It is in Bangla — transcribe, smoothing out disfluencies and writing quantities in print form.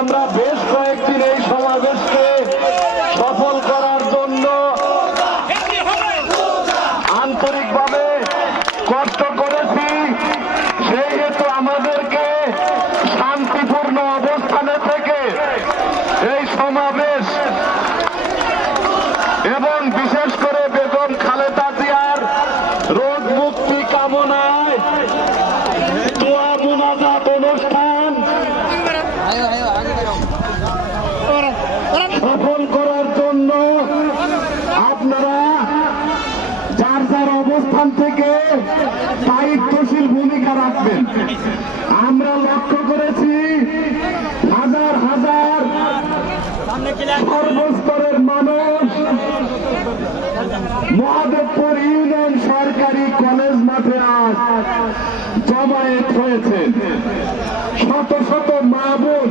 আমরা বেশ কয়েকদিন এই সমাবেশকে সফল করার জন্য আন্তরিকভাবে কষ্ট করেছি। সেই হেতু আমাদেরকে শান্তিপূর্ণ অবস্থানে থেকে এই সমাবেশ এবং বিশেষ করে বেগম খালেদা জিয়ার রোগ মুক্তি কামনায় দোয়া মুনাজাত অনুষ্ঠান সফল করার জন্য আপনারা যার যার অবস্থান থেকে দায়িত্বশীল ভূমিকা রাখবেন। আমরা লক্ষ্য করেছি হাজার হাজার সর্বস্তরের মানুষ মহাদেবপুর ইউনিয়ন সরকারি কলেজ মাঠে আজ জমায়েত হয়েছে। শত শত মা বোন